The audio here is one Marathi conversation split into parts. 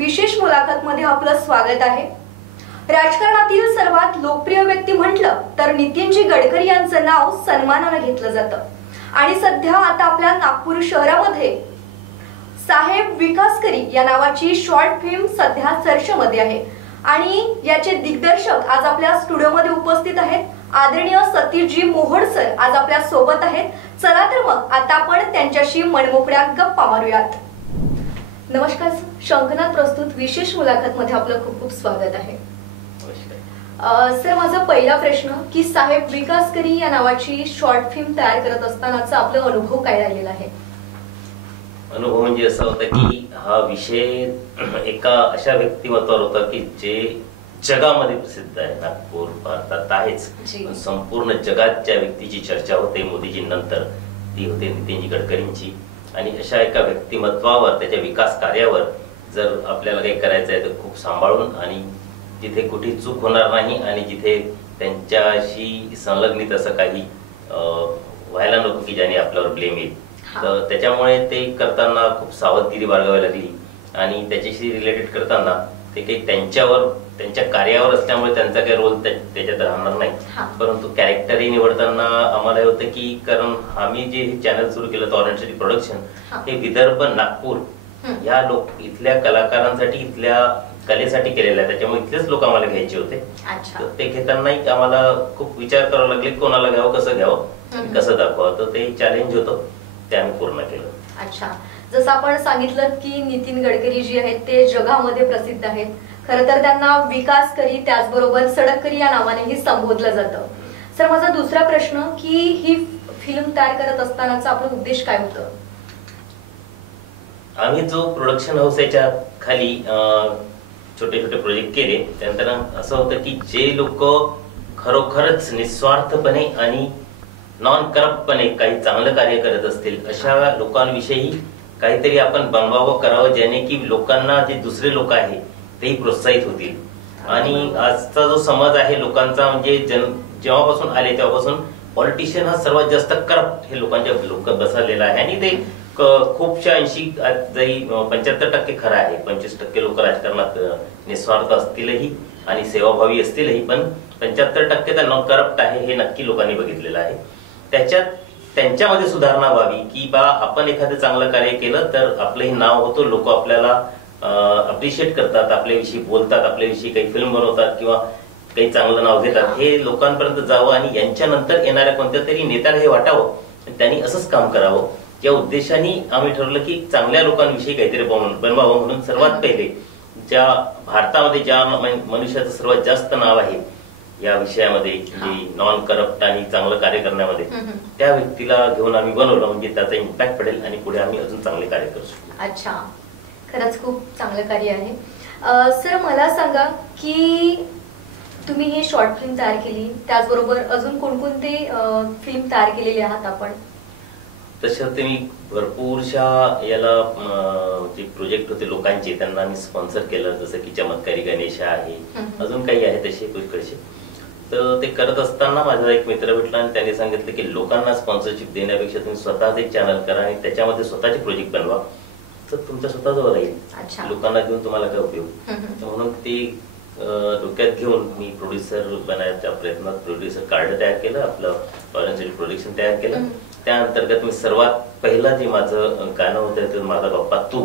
विशेष मुलाखत मध्ये आपलं स्वागत आहे। राजकारणातील सर्वात लोकप्रिय व्यक्ती म्हटलं तर नितीनजी गडकरी यांचं नाव सन्मानाने घेतलं जातं आणि सध्या आता आपल्या नागपूर शहरामध्ये साहेब विकासकरी या नावाची शॉर्ट फिल्म सध्या चर्चेमध्ये आहे आणि याचे दिग्दर्शक आज आपल्या स्टुडिओमध्ये उपस्थित आहेत। आदरणीय सतीशजी मोहोड सर आज आपल्या सोबत आहेत। चला तर मग आता आपण त्यांच्याशी मनमोकळ्या गप्पा मारूयात। नमस्कार शंकनाथ प्रस्तुत विशेष मुलाखत मध्ये आपलं खूप खूप स्वागत आहे। सर माझा पहिला प्रश्न की साहेब विकासकरी या नावाची शॉर्ट फिल्म तयार करत असतानाचा आपला अनुभव काय राहिलेला आहे? अनुभव म्हणजे असा होता की हा विषय एका अशा व्यक्तिमत्वावर होता की जे जगामध्ये प्रसिद्ध आहे। नागपूर भारतात आहेच, संपूर्ण जगात ज्या व्यक्तीची चर्चा होते मोदीजींनंतर ती होते नितीनजी गडकरींची। आणि अशा एका व्यक्तिमत्वावर त्याच्या विकास कार्यावर जर आपल्याला काही करायचं आहे तर खूप सांभाळून आणि जिथे कुठे चूक होणार नाही आणि जिथे त्यांच्याशी संलग्नित असं काही व्हायला नको की ज्याने आपल्यावर ब्लेम येईल, तर त्याच्यामुळे ते करताना खूप सावधगिरी बाळगावी लागली। आणि त्याच्याशी रिलेटेड करताना ते काही त्यांच्या कार्यावर असल्यामुळे त्यांचा काही रोल त्याच्यात राहणार नाही, परंतु कॅरेक्टरही निवडताना आम्हाला होतं की कारण आम्ही जे चॅनल सुरू केलं ऑरेंज सिटी प्रोडक्शन हे विदर्भ नागपूर या इथल्या कलाकारांसाठी इथल्या कलेसाठी केलेलं आहे, त्याच्यामुळे इथलेच लोक आम्हाला घ्यायचे होते। तर ते घेतानाही आम्हाला खूप विचार करावा लागले कोणाला घ्यावं, कसं घ्यावं, कसं दाखवावं, तर ते चॅलेंज होतं, ते आम्ही पूर्ण केलं। अच्छा, जसं आपण सांगितलं की नितीन गडकरी जी आहेत ते जगामध्ये प्रसिद्ध आहेत। खरं तर त्यांना विकासकरी त्याचबरोबर सडककरी या नावानेही संबोधलं जातं। सर माझा दुसरा प्रश्न की ही फिल्म तयार करत असतानाचा आपला उद्देश काय होतं? आम्ही जो प्रोडक्शन हाऊस याच्या खाली छोटे छोटे प्रोजेक्ट केले, त्यानंतर असं होतं की जे लोक खरोखरच निस्वार्थपणे आणि नॉन करप्टपणे काही चांगलं कार्य करत असतील अशा लोकांविषयी काहीतरी आपण बनवावं करावं, ज्याने की लोकांना जे दुसरे लोक आहेत तेही प्रोत्साहित होतील। आणि आजचा जो समाज आहे लोकांचा म्हणजे जेव्हापासून आले तेव्हापासून पॉलिटिशियन हा सर्वात जास्त करप्ट हे लोकांच्या लोक बसलेला आहे आणि ते खूपशा 85% खरं आहे। 25% लोक राजकारणात निस्वार्थ असतीलही आणि सेवाभावी असतीलही, पण 75% त्यांना करप्ट आहे हे नक्की लोकांनी बघितलेलं आहे। त्याच्यात त्यांच्यामध्ये सुधारणा व्हावी की बा आपण एखादं चांगलं कार्य केलं तर आपलंही नाव होतं, लोक आपल्याला अप्रिशिएट करतात, आपल्याविषयी बोलतात, आपल्याविषयी काही फिल्म बनवतात किंवा काही चांगलं नाव घेतात, हे लोकांपर्यंत जावं आणि यांच्यानंतर येणाऱ्या कोणत्या तरी नेत्याला हे वाटावं त्यांनी असंच काम करावं। या उद्देशाने आम्ही ठरवलं की चांगल्या लोकांविषयी काहीतरी बनवावं, म्हणून सर्वात पहिले ज्या भारतामध्ये ज्या मनुष्याचं सर्वात जास्त नाव आहे या विषयामध्ये नॉन करप्ट आणि चांगलं कार्य करण्यामध्ये, त्या व्यक्तीला घेऊन आम्ही बनवलं, म्हणजे त्याचा इम्पॅक्ट पडेल आणि पुढे आम्ही अजून चांगले कार्य करू शकतो। अच्छा, खरंच खूप चांगलं कार्य आहे। सर मला सांगा की तुम्ही हे शॉर्ट फिल्म तयार केली, त्याचबरोबर अजून कोणकोणते फिल्म तयार केलेले आहात आपण? तसं तुम्ही भरपूरशा याला जे प्रोजेक्ट होते लोकांचे त्यांना आम्ही स्पॉन्सर केलं, जसं की चमत्कारी गणेश आहे, अजून काही आहे तसे पुष्कळसे। तर ते करत असताना माझा एक मित्र भेटला आणि त्यांनी सांगितलं की लोकांना स्पॉन्सरशिप देण्यापेक्षा तुम्ही स्वतःच एक चॅनल करा आणि त्याच्यामध्ये स्वतःचे प्रोजेक्ट बनवा, तर तुमचा स्वतःजवळ राहील, लोकांना देऊन तुम्हाला काय उपयोग। म्हणून ते डोक्यात घेऊन मी प्रोड्युसर बनायच्या प्रयत्नात प्रोड्युसर कार्ड तयार केलं, आपलं ऑरेंज सिटी प्रोडक्शन तयार केलं। त्या अंतर्गत मी सर्वात पहिलं जे माझं गाणं होतं ते माझा बाप्पा तू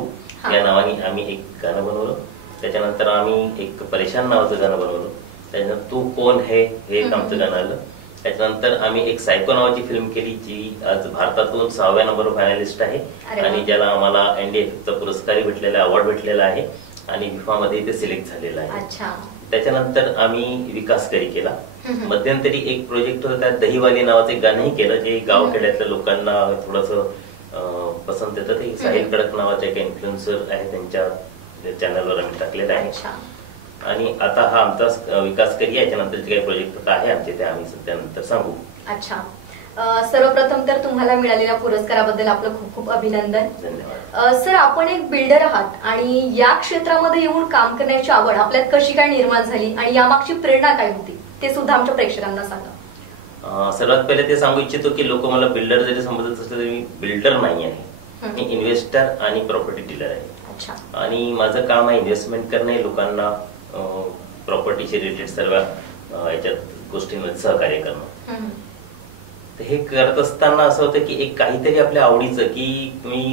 या नावाने आम्ही एक गाणं बनवलं। त्याच्यानंतर आम्ही एक परेशान नावाचं गाणं बनवलं, त्याच्यानंतर तू कोण है हे एक आमचं गाणं आलं। त्याच्यानंतर आम्ही एक सायको नावाची फिल्म केली जी आज भारतातून 6व्या नंबरवर फायनलिस्ट आहे आणि ज्याला आम्हाला NDFचा पुरस्कार भेटलेला, अवॉर्ड भेटलेला आहे आणि विफा मध्ये ते सिलेक्ट झालेलं आहे। त्याच्यानंतर आम्ही विकासकरी केला। मध्यंतरी एक प्रोजेक्ट होता त्यात दहीवाली नावाचं एक गाणंही केलं, जे गावखेड्यातल्या लोकांना थोडंसं पसंत येतं। ते साहिल कडक नावाचे एक इन्फ्लुएन्सर आहे, त्यांच्या चॅनलवर आम्ही टाकलेलं आहे। आणि आता हा आमचा विकासकरी, याच्यानंतरचे काही प्रोजेक्ट आहे आमचे ते आम्ही सध्या नंतर सांगू। अच्छा, सर्वप्रथम तर तुम्हाला मिळालेल्या पुरस्काराबद्दल आपलं खूप खूप अभिनंदन। धन्यवाद। सर आपण एक बिल्डर आहात आणि या क्षेत्रामध्ये येऊन काम करण्याची आवड आपल्यात कशी काय निर्माण झाली आणि यामागची प्रेरणा काय होती ते सुद्धा आमच्या प्रेक्षकांना सांगा। सर्वात पहिले ते सांगू इच्छितो की लोक मला बिल्डर जरी समजत असले तरी मी बिल्डर नाही आहे, मी इन्व्हेस्टर आणि प्रॉपर्टी डीलर आहे। अच्छा. आणि माझं काम आहे इन्व्हेस्टमेंट करणे, लोकांना प्रॉपर्टीशी रिलेटेड सर्व याच्यात गोष्टींमध्ये सहकार्य करणं. तर हे करत असताना असं होतं की एक काहीतरी आपल्या आवडीचं की मी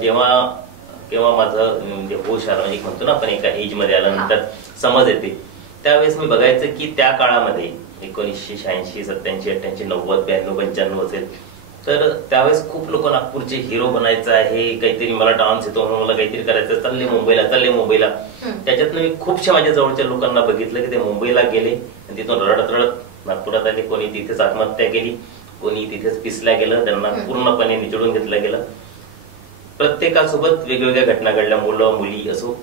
जेव्हा माझं म्हणजे होश आला, म्हणजे म्हणतो ना आपण एका एज मध्ये आल्यानंतर समज येते, त्यावेळेस मी बघायचं की त्या काळामध्ये 1986, 87, 88, 90, 92, 95 असेल तर त्यावेळेस खूप लोक नागपूरचे हिरो बनायचं आहे, काहीतरी मला डान्स येतो म्हणून मला काहीतरी करायचं, चालले मुंबईला. त्याच्यातनं मी खूपशा माझ्या जवळच्या लोकांना बघितलं की ते मुंबईला गेले आणि तिथून रडत रडत नागपुरात आले. कोणी तिथेच आत्महत्या केली, कोणी तिथेच पिसल्या गेलं, त्यांना पूर्णपणे निचडून घेतलं गेलं. प्रत्येकासोबत वेगवेगळ्या घटना घडल्या, मुलं मुली असो,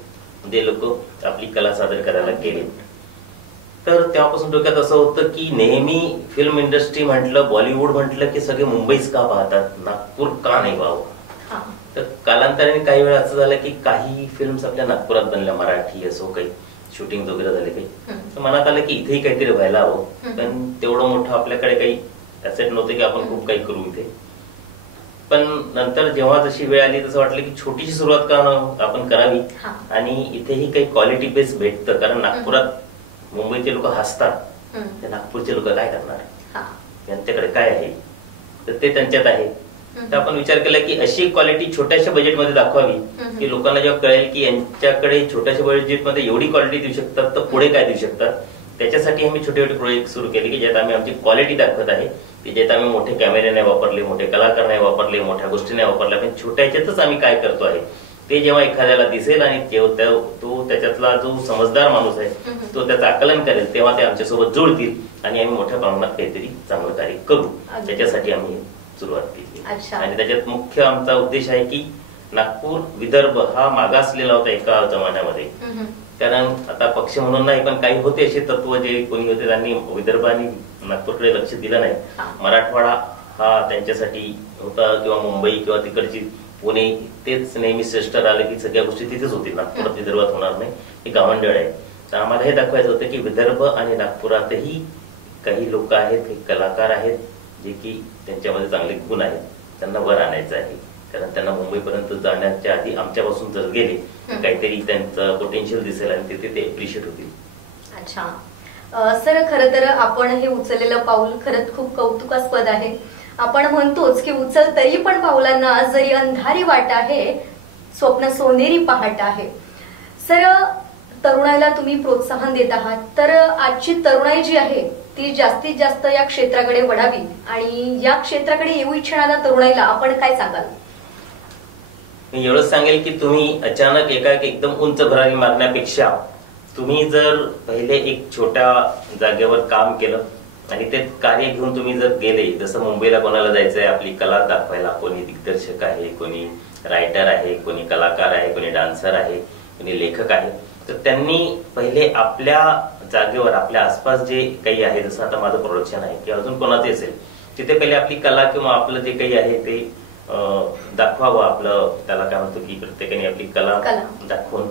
ते लोक आपली कला सादर करायला गेले. तर तेव्हापासून डोक्यात असं होतं की नेहमी फिल्म इंडस्ट्री म्हटलं, बॉलिवूड म्हटलं की सगळे मुंबईच का पाहतात, नागपूर का नाही व्हावं. तर कालांतराने काही वेळा असं झालं की काही फिल्म्स आपल्या नागपुरात बनल्या, मराठी असो, काही शूटिंग वगैरे झाले काही, तर मनात आलं की इथेही काहीतरी व्हायला हवं. पण तेवढं मोठं आपल्याकडे काही ऍसेट नव्हते की आपण खूप काही करू इथे. पण नंतर जेव्हा जशी वेळ आली तसं वाटलं की छोटीशी सुरुवात का आपण करावी आणि इथेही काही क्वालिटी बेस भेटतं. कारण नागपुरात मुंबईचे लोक हसतात, ते नागपूरचे लोक काय करणार, त्यांच्याकडे काय आहे, तर ते त्यांच्यात आहे. तर आपण विचार केला की अशी क्वालिटी छोट्याशा बजेटमध्ये दाखवावी की लोकांना जेव्हा कळेल की यांच्याकडे छोट्याशा बजेटमध्ये एवढी क्वालिटी देऊ शकतात तर पुढे काय देऊ शकतात. त्याच्यासाठी आम्ही छोटे छोटे प्रोजेक्ट सुरू केले की ज्यात आम्ही आमची क्वालिटी दाखवत आहे, की ज्यात आम्ही मोठे कॅमेरे नाही वापरले, मोठे कलाकार नाही वापरले, मोठ्या गोष्टी नाही वापरल्या, पण छोट्या ह्याच्यातच आम्ही काय करतो आहे ते जेव्हा एखाद्याला दिसेल आणि तो त्याच्यातला जो समजदार माणूस आहे तो त्याचं आकलन करेल, तेव्हा ते आमच्यासोबत जुळतील आणि आम्ही मोठ्या प्रमाणात काहीतरी चांगलं कार्य करू. त्याच्यासाठी आम्ही सुरुवात केली. आणि त्याच्यात मुख्य आमचा उद्देश आहे की नागपूर, विदर्भ हा मागासलेला होता एका जमान्यामध्ये. कारण आता पक्ष म्हणून नाही, पण काही होते असे तत्व जे कोणी होते त्यांनी विदर्भ आणि नागपूरकडे लक्ष दिलं नाही. मराठवाडा हा त्यांच्यासाठी होता, किंवा मुंबई किंवा तिकडची पुणे, तेच नेहमी श्रेष्ठ राहिले की सगळ्या गोष्टी तिथेच होतील, नागपुरात विदर्भात होणार नाही, हे गावंढळ आहे. तर आम्हाला हे दाखवायचं होतं की विदर्भ आणि नागपुरातही काही लोक आहेत, काही कलाकार आहेत जे की त्यांच्यामध्ये चांगले गुण आहेत, त्यांना वर आणायचं आहे. कारण त्यांना मुंबईपर्यंत जाण्याच्या आधी आमच्यापासून जर गेले काहीतरी त्यांचं पोटेन्शियल दिसेल आणि तिथे ते अप्रिशिएट होतील. अच्छा सर, खरं तर आपण हे उचललेलं पाऊल खरंच खूप कौतुकास्पद आहे. आपण म्हणतोच की उचल तरी पण पावलांना जरी अंधारी वाट आहे, स्वप्न सोनेरी पहाट आहे. सर, तरुणाईला तुम्ही प्रोत्साहन देत आहात, तर आजची तरुणाई जी आहे ती जास्तीत जास्त या क्षेत्राकडे वळावी आणि या क्षेत्राकडे येऊ इच्छिणाऱ्या तरुणाईला आपण काय सांगाल? मी एवढंच सांगेल की तुम्ही अचानक एकदम उंच भरारी मारण्यापेक्षा तुम्ही जर पहिले एक छोट्या जागेवर काम केलं आणि ते कार्य घेऊन तुम्ही जर गेले, जसं मुंबईला कोणाला जायचंय आपली कला दाखवायला, कोणी दिग्दर्शक आहे, कोणी रायटर आहे, कोणी कलाकार आहे, कोणी डान्सर आहे, कोणी लेखक आहे, तर त्यांनी पहिले आपल्या जागेवर आपल्या आसपास जे काही आहे, जसं आता माझं प्रोडक्शन आहे किंवा अजून कोणाचे असेल, तिथे पहिले आपली कला किंवा आपलं जे काही आहे ते दाखवावं. आपलं त्याला काय म्हणतो की प्रत्येकाने आपली कला दाखवून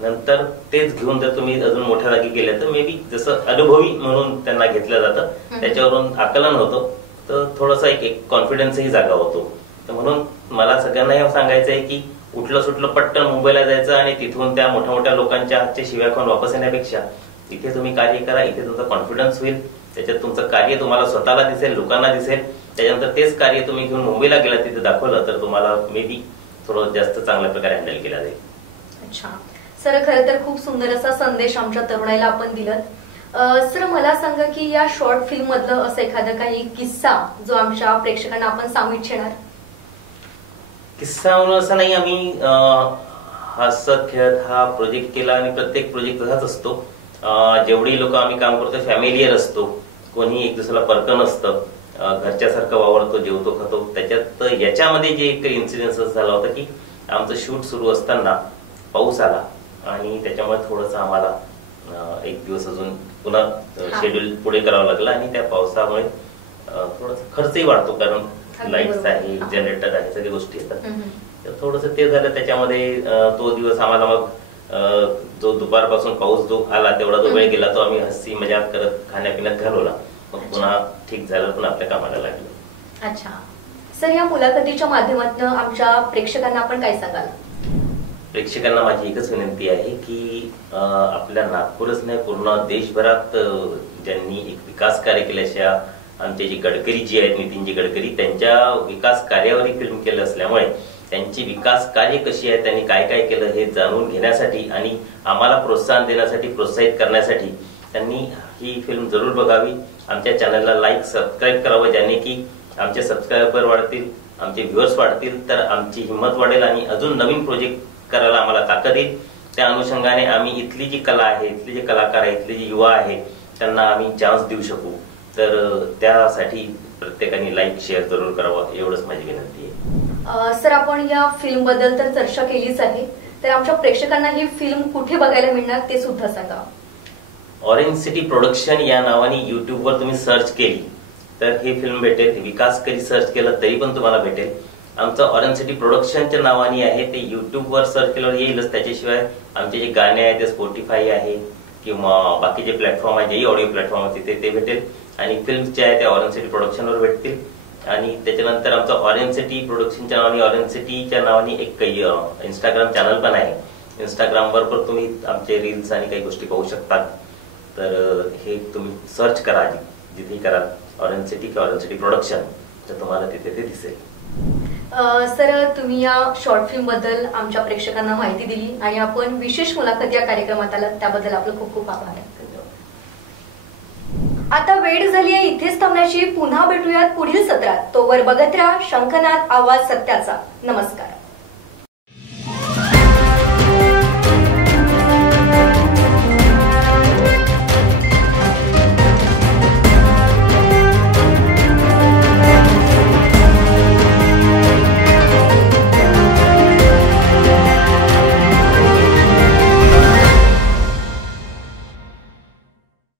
नंतर तेच घेऊन जर तुम्ही अजून मोठ्या जागी गेल्या तर मे बी जसं अनुभवी म्हणून त्यांना घेतलं जातं, त्याच्यावरून आकलन होतं, तर थोडासा एक कॉन्फिडन्सही जागा होतो. तर म्हणून मला सगळ्यांना हे सांगायचं आहे की उठलं सुटलं पट्टन मुंबईला जायचं आणि तिथून त्या मोठ्या मोठ्या लोकांच्या हातच्या शिव्या खाऊन वापस येण्यापेक्षा इथे तुम्ही कार्य करा, इथे तुमचा कॉन्फिडन्स होईल, त्याच्यात तुमचं कार्य तुम्हाला स्वतःला दिसेल, लोकांना दिसेल. त्याच्यानंतर तेच कार्य तुम्ही घेऊन मुंबईला गेला, तिथे दाखवलं तर तुम्हाला मे बी थोडं जास्त चांगल्या प्रकारे हँडल केला जाईल. अच्छा सर, खरं तर खूप सुंदर असा संदेश आमच्या तरुणाईला आपण दिलात. सर, मला सांगा की या शॉर्ट फिल्म मधलं असं एखादा काही किस्सा जो आमच्या प्रेक्षकांना आपण सांगू इच्छिणार? किस्सा म्हणून असं नाही, आम्ही हसत खेळत हा प्रोजेक्ट केला आणि प्रत्येक प्रोजेक्ट तसाच असतो. जेवढी लोक आम्ही काम करतो फॅमिलियर असतो, कोणी एक दुसऱ्याला परकन असतं, घरच्यासारखं वावरतो, जेवतो खातो. त्याच्यात याच्यामध्ये जे एक इन्सिडेन्स झाला होता की आमचं शूट सुरू असताना पाऊस आला आणि त्याच्यामुळे थोडंसं आम्हाला एक दिवस अजून पुन्हा शेड्यूल पुढे करावं लागलं आणि त्या पावसामुळे थोडासा खर्चही वाढतो, कारण लाईट्स आहे, जनरेटर आहे, सगळ्या गोष्टी येतात. तर थोडंसं ते झालं. त्याच्यामध्ये तो दिवस आम्हाला मग जो दुपारपासून पाऊस जो आला तेवढा जो वेळ गेला तो आम्ही हसी मजाक करत खाण्यापिण्यात घालवला. मग पुन्हा ठीक झालं, पुन्हा आपल्या कामाला लागलो. अच्छा सर, या मुलाखतीच्या माध्यमातून आमच्या प्रेक्षकांना आपण काय सांगाल? प्रेक्षकांना माझी एकच विनंती आहे की आपल्या नागपूरच नाही पूर्ण देशभरात ज्यांनी एक विकास कार्य केले अशा आमचे जे गडकरी जी आहेत नितीनजी गडकरी त्यांच्या विकास कार्यावर फिल्म केलं असल्यामुळे त्यांची विकास कार्य कशी आहे त्यांनी काय काय केलं हे जाणून घेण्यासाठी आणि आम्हाला प्रोत्साहन देण्यासाठी प्रोत्साहित करण्यासाठी त्यांनी ही फिल्म जरूर बघावी. आमच्या चॅनलला लाईक सबस्क्राईब करावं ज्याने की आमचे सबस्क्रायबर वाढतील, आमचे व्ह्युअर्स वाढतील, तर आमची हिंमत वाढेल आणि अजून नवीन प्रोजेक्ट करायला आम्हाला ताकद येईल. त्या अनुषंगाने आम्ही इथली जी कला आहे, इथले जे कलाकार आहेत, इथले जे युवा आहेत त्यांना आम्ही चान्स देऊ शकू. तर त्यासाठी प्रत्येकाने लाईक शेअर जरूर करावं एवढंच माझी विनंती आहे. सर, आपण या फिल्म बद्दल तर चर्चा केलीच आहे, तर आमच्या प्रेक्षकांना ही फिल्म कुठे बघायला मिळणार ते सुद्धा सांगा. ऑरेंज सिटी प्रोडक्शन या नावाने युट्यूबवर तुम्ही सर्च केली तर ही फिल्म भेटेल. विकास करी सर्च केलं तरी पण तुम्हाला भेटेल. आमचं ऑरेंज सिटी प्रोडक्शनच्या नावाने आहे, ते युट्यूबवर सर्च केल्यावर येईलच. त्याच्याशिवाय आमचे जे गाणे आहेत ते स्पॉटिफाय आहे किंवा बाकीचे प्लॅटफॉर्म आहे, जेही ऑडिओ प्लॅटफॉर्म आहे तिथे ते भेटेल. आणि फिल्म्स जे आहे त्या ऑरेंज सिटी प्रोडक्शनवर भेटतील. आणि त्याच्यानंतर आमचं ऑरेंज सिटी प्रोडक्शनच्या नावाने ऑरेंज सिटीच्या नावाने एक इंस्टाग्राम चॅनल पण आहे. इंस्टाग्रामवर पण तुम्ही आमचे रील्स आणि काही गोष्टी पाहू शकता. तर हे तुम्ही सर्च करा, जिथे करा ऑरेंज सिटी किंवा ऑरेंज सिटी प्रोडक्शन, तर तुम्हाला तिथे ते दिसेल. सर, तुम्ही या शॉर्ट फिल्म बद्दल आमच्या प्रेक्षकांना माहिती दिली आणि आपण विशेष मुलाखत या कार्यक्रमात आलात त्याबद्दल आपलं खूप खूप आभार आहे. आता वेळ झाली आहे इथेच थांबण्याची. पुन्हा भेटूयात पुढील सत्रात. तोवर बघत राहा शंखनाद, आवाज सत्याचा. नमस्कार.